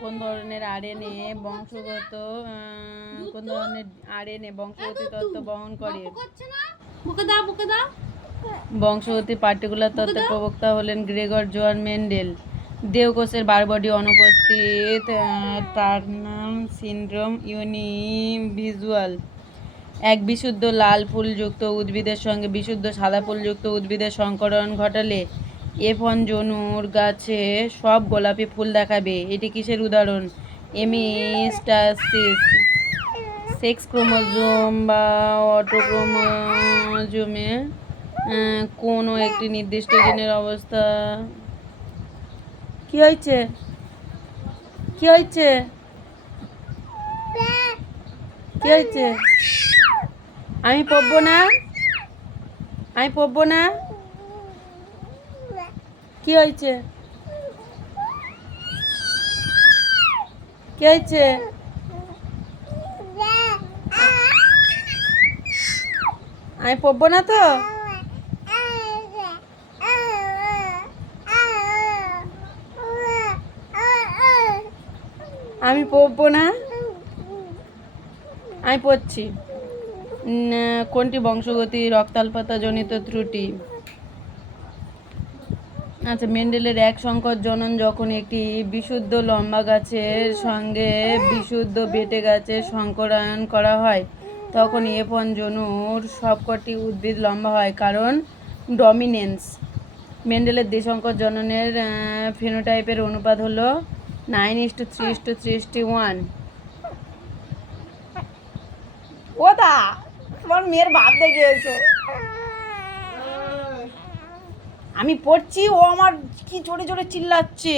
কোন ধরনের আরএনএ বংশগত কোন ধরনের আরএনএ বংশগতি তত্ত্ব বহন করে? বংশগতি পার্টিকুলার তত্ত্বের প্রবক্তা হলেন গ্রেগর জোহান মেন্ডেল। দেহকোষের বারবডি অনুপস্থিত টার্নার সিনড্রোম ইউনিভিজুয়াল। এক বিশুদ্ধ লাল ফুলযুক্ত উদ্ভিদের সঙ্গে বিশুদ্ধ সাদা ফুলযুক্ত উদ্ভিদের সংকরণ ঘটালে F1 জনুর গাছে সব গোলাপি ফুল দেখাবে। এটি কিসের উদাহরণ? এমিস্টাসিস। সেক্স ক্রোমোজোম বা অটোক্রোমোজোমে কোনো একটি নির্দিষ্ট জিনের অবস্থা। কি হয়েছে? কি হয়েছে? কি হয়েছে? আমি পড়বো না? আমি পড়বো না? কি হয়েছে? কি হয়েছে? আমি পড়বো না তো? আমি পড়বো না? আমি পড়ছি। কোনটি বংশগতি রক্তাল্পতা জনিত ত্রুটি? আচ্ছা, মেন্ডেলের এক সংকর জনন যখন একটি বিশুদ্ধ লম্বা গাছের সঙ্গে বিশুদ্ধ বেটে গাছের সংকরায়ন করা হয় তখন F1 জনুর সবকটি উদ্ভিদ লম্বা হয়, কারণ ডমিনেন্স। মেন্ডেলের দ্বিসংকর জননের ফেনোটাইপের অনুপাত হলো 9:3:3:1। ওদা তোমার মেয়ের ভাব দেখে এসো। আমি পড়ছি, ও আমার কি জোরে জোরে চিল্লাচ্ছে।